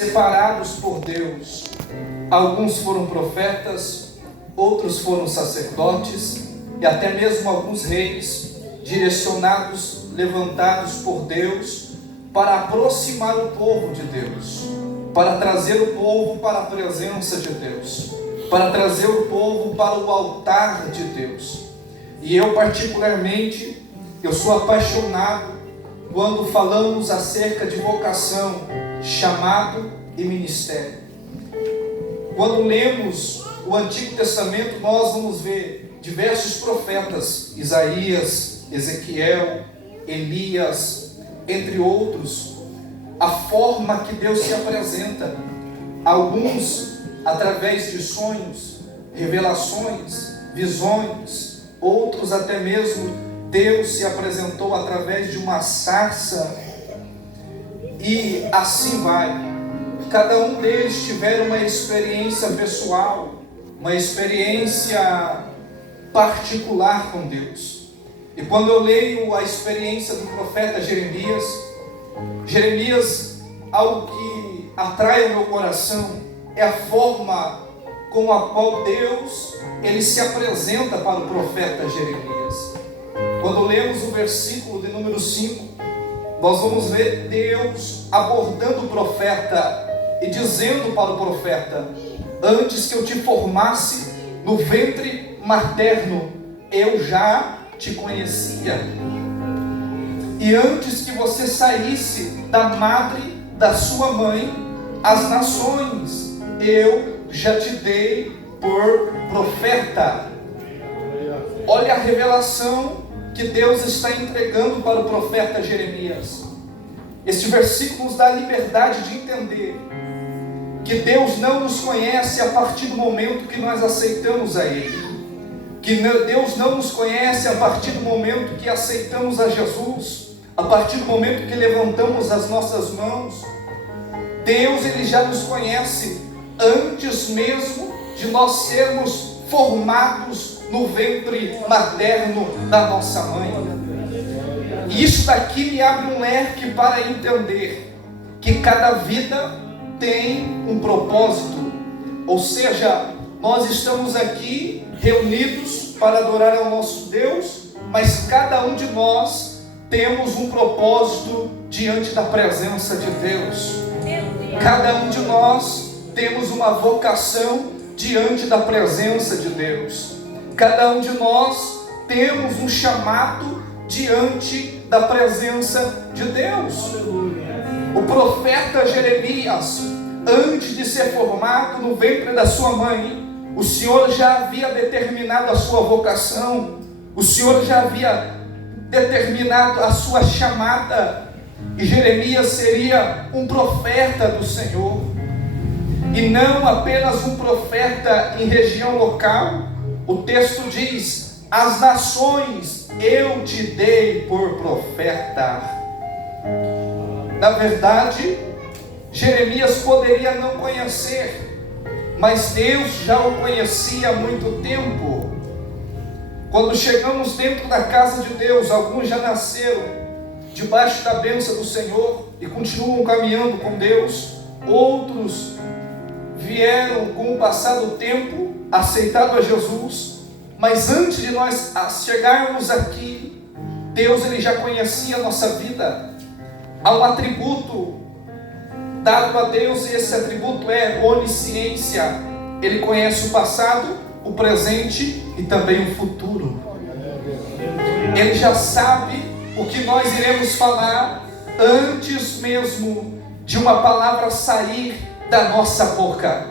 separados por Deus. Alguns foram profetas, outros foram sacerdotes e até mesmo alguns reis, direcionados, levantados por Deus para aproximar o povo de Deus, para trazer o povo para a presença de Deus, para trazer o povo para o altar de Deus. E eu particularmente, eu sou apaixonado quando falamos acerca de vocação, chamado e ministério. Quando lemos o Antigo Testamento, nós vamos ver diversos profetas, Isaías, Ezequiel, Elias, entre outros, a forma que Deus se apresenta, alguns através de sonhos, revelações, visões, outros até mesmo Deus se apresentou através de uma sarça, e assim vai. Cada um deles tiveram uma experiência pessoal, uma experiência particular com Deus. E quando eu leio a experiência do profeta Jeremias, algo que atrai o meu coração é a forma com a qual Deus ele se apresenta para o profeta Jeremias. Quando lemos o versículo de número 5, nós vamos ver Deus abordando o profeta e dizendo para o profeta: antes que eu te formasse no ventre materno, eu já te conhecia. E antes que você saísse da madre da sua mãe, as nações eu já te dei por profeta. Olha a revelação que Deus está entregando para o profeta Jeremias. Este versículo nos dá a liberdade de entender que Deus não nos conhece a partir do momento que nós aceitamos a Ele, que Deus não nos conhece a partir do momento que aceitamos a Jesus, a partir do momento que levantamos as nossas mãos. Deus ele já nos conhece antes mesmo de nós sermos formados no ventre materno da nossa mãe. E isso daqui me abre um leque para entender que cada vida tem um propósito, ou seja, nós estamos aqui reunidos para adorar ao nosso Deus, mas cada um de nós temos um propósito diante da presença de Deus. Cada um de nós temos uma vocação diante da presença de Deus. Cada um de nós temos um chamado diante da presença de Deus. O profeta Jeremias, antes de ser formado no ventre da sua mãe, o Senhor já havia determinado a sua vocação, o Senhor já havia determinado a sua chamada, e Jeremias seria um profeta do Senhor, e não apenas um profeta em região local. O texto diz: as nações eu te dei por profeta. Na verdade, Jeremias poderia não conhecer, mas Deus já o conhecia há muito tempo. Quando chegamos dentro da casa de Deus, alguns já nasceram debaixo da bênção do Senhor e continuam caminhando com Deus. Outros vieram com o passar do tempo, aceitado a Jesus, mas antes de nós chegarmos aqui, Deus ele já conhecia a nossa vida. Há um atributo dado a Deus, e esse atributo é onisciência. Ele conhece o passado, o presente e também o futuro. Ele já sabe o que nós iremos falar antes mesmo de uma palavra sair da nossa boca.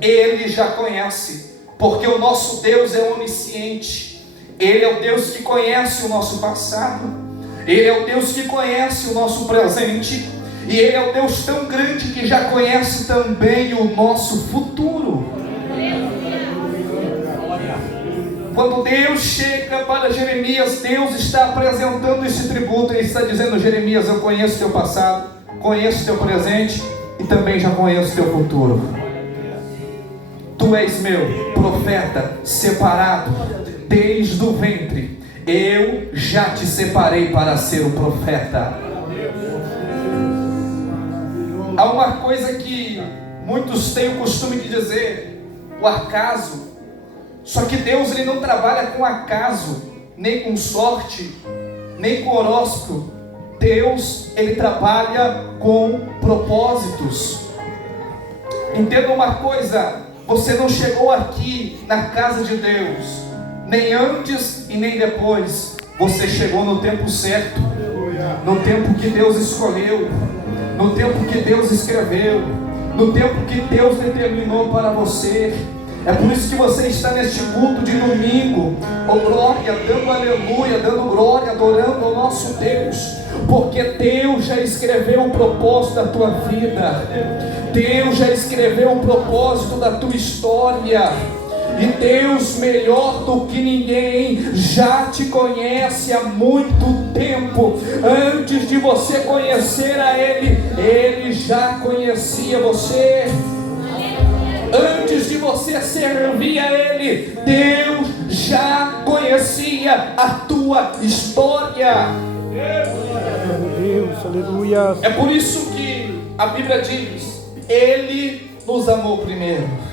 Ele já conhece, porque o nosso Deus é onisciente. Ele é o Deus que conhece o nosso passado, Ele é o Deus que conhece o nosso presente, e Ele é o Deus tão grande que já conhece também o nosso futuro. Quando Deus chega para Jeremias, Deus está apresentando esse tributo. Ele está dizendo: Jeremias, eu conheço teu passado, conheço teu presente e também já conheço teu futuro. Tu és meu profeta separado desde o ventre. Eu já te separei para ser o profeta. Há uma coisa que muitos têm o costume de dizer: o acaso. Só que Deus, ele não trabalha com acaso, nem com sorte, nem com horóscopo. Deus, ele trabalha com propósitos. Entenda uma coisa: você não chegou aqui na casa de Deus nem antes e nem depois. Você chegou no tempo certo, no tempo que Deus escolheu, no tempo que Deus escreveu, no tempo que Deus determinou para você. É por isso que você está neste culto de domingo, oh glória, dando aleluia, dando glória, adorando ao nosso Deus, porque Deus já escreveu o propósito da tua vida, Deus já escreveu o propósito da tua história, e Deus, melhor do que ninguém, já te conhece há muito tempo. Antes de você conhecer a Ele, Ele já conhecia você. Antes de você servir a Ele, Deus já conhecia a tua história. Deus, aleluia. É por isso que a Bíblia diz: Ele nos amou primeiro.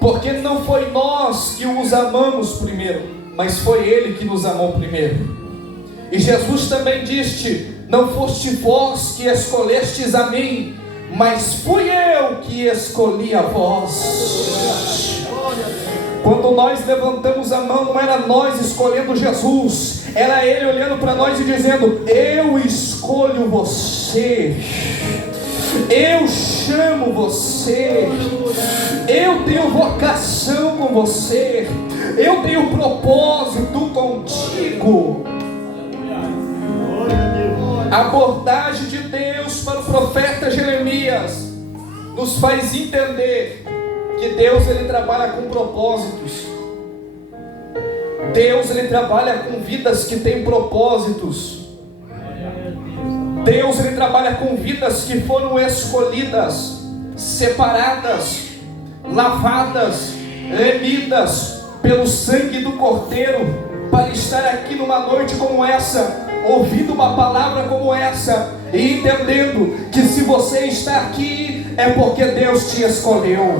Porque não foi nós que os amamos primeiro, mas foi Ele que nos amou primeiro. E Jesus também disse: não foste vós que escolhestes a mim, mas fui eu que escolhi a vós. Quando nós levantamos a mão, não era nós escolhendo Jesus, era Ele olhando para nós e dizendo: eu escolho você, eu chamo você, eu tenho vocação com você, eu tenho propósito contigo. A abordagem de Deus para o profeta Jeremias nos faz entender que Deus, ele trabalha com propósitos. Deus, ele trabalha com vidas que têm propósitos. Deus, ele trabalha com vidas que foram escolhidas, separadas, lavadas, remidas pelo sangue do Cordeiro, para estar aqui numa noite como essa, ouvindo uma palavra como essa, e entendendo que se você está aqui, é porque Deus te escolheu.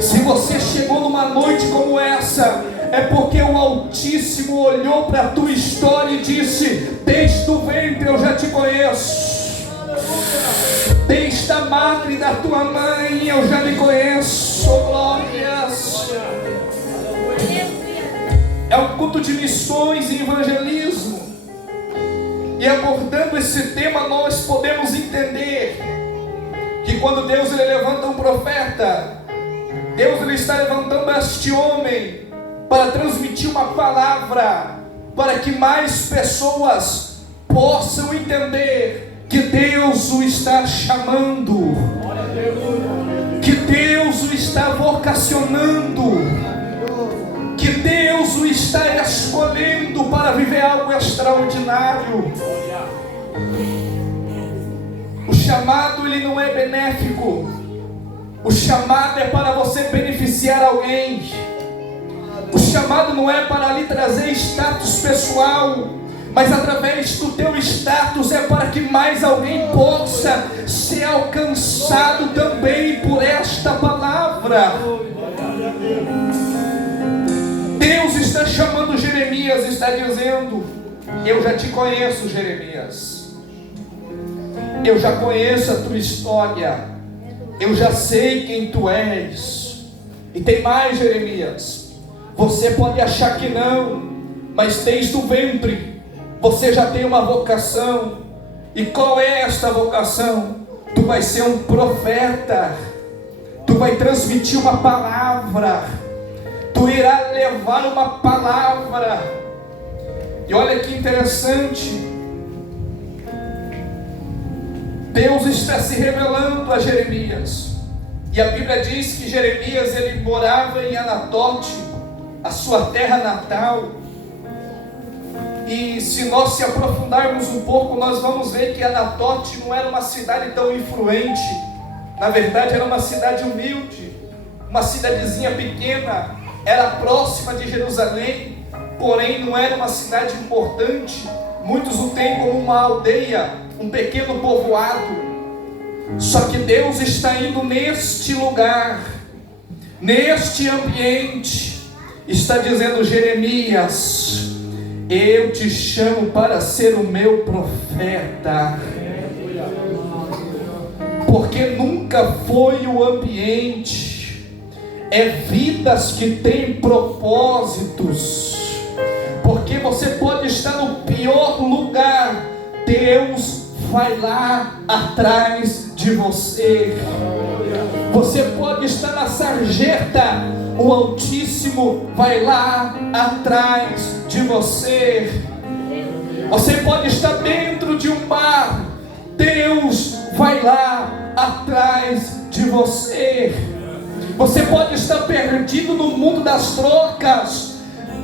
Se você chegou numa noite como essa, é porque o Altíssimo olhou para a tua história e disse: desde o ventre eu já te conheço, desde a madre da tua mãe eu já lhe conheço. Glórias. É um culto de missões e evangelismo, e abordando esse tema nós podemos entender que quando Deus, ele levanta um profeta, Deus, ele está levantando este homem para transmitir uma palavra, para que mais pessoas possam entender que Deus o está chamando, que Deus o está vocacionando, que Deus o está escolhendo para viver algo extraordinário. O chamado, ele não é benéfico, o chamado é para você beneficiar alguém. O chamado não é para lhe trazer status pessoal, mas através do teu status é para que mais alguém possa ser alcançado também por esta palavra. Deus está chamando Jeremias, está dizendo: eu já te conheço, Jeremias, eu já conheço a tua história, eu já sei quem tu és. E tem mais, Jeremias, você pode achar que não, mas desde o ventre você já tem uma vocação. E qual é esta vocação? Tu vai ser um profeta, tu vai transmitir uma palavra, tu irá levar uma palavra. E olha que interessante, Deus está se revelando a Jeremias, e a Bíblia diz que Jeremias, ele morava em Anatote, a sua terra natal. E se nós se aprofundarmos um pouco, nós vamos ver que Anatote não era uma cidade tão influente. Na verdade era uma cidade humilde, uma cidadezinha pequena, era próxima de Jerusalém, porém não era uma cidade importante. Muitos o têm como uma aldeia, um pequeno povoado. Só que Deus está indo neste lugar, neste ambiente, está dizendo: Jeremias, eu te chamo para ser o meu profeta. Porque nunca foi o ambiente, é vidas que têm propósitos. Porque você pode estar no pior lugar, Deus vai lá atrás de você. Você pode estar na sarjeta, o Altíssimo vai lá atrás de você. Você pode estar dentro de um bar, Deus vai lá atrás de você. Você pode estar perdido no mundo das trocas,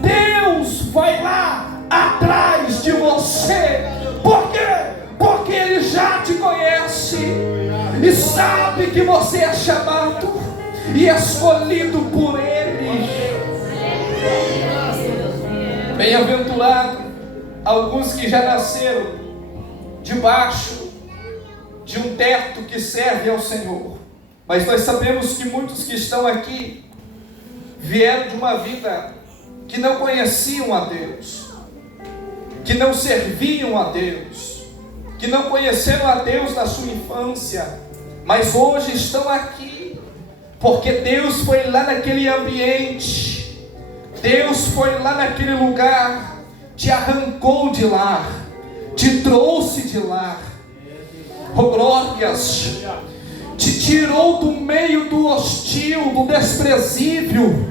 Deus vai lá atrás de você. Por quê? Porque Ele já te conhece e sabe que você é chamado e escolhido por Ele. Bem-aventurado alguns que já nasceram debaixo de um teto que serve ao Senhor. Mas nós sabemos que muitos que estão aqui vieram de uma vida que não conheciam a Deus, que não serviam a Deus, que não conheceram a Deus na sua infância, mas hoje estão aqui, porque Deus foi lá naquele ambiente, Deus foi lá naquele lugar, te arrancou de lá, te trouxe de lá, oh glórias, te tirou do meio do hostil, do desprezível,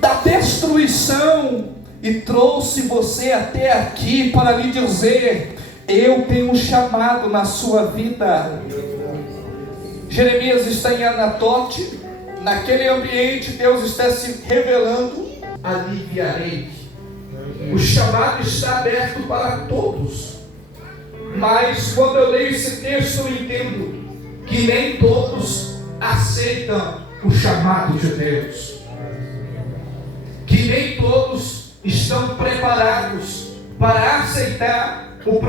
da destruição, e trouxe você até aqui para lhe dizer: eu tenho um chamado na sua vida. Jeremias está em Anatote, naquele ambiente Deus está se revelando: aliviarei. O chamado está aberto para todos, mas quando eu leio esse texto eu entendo que nem todos aceitam o chamado de Deus, que nem todos estão preparados para aceitar o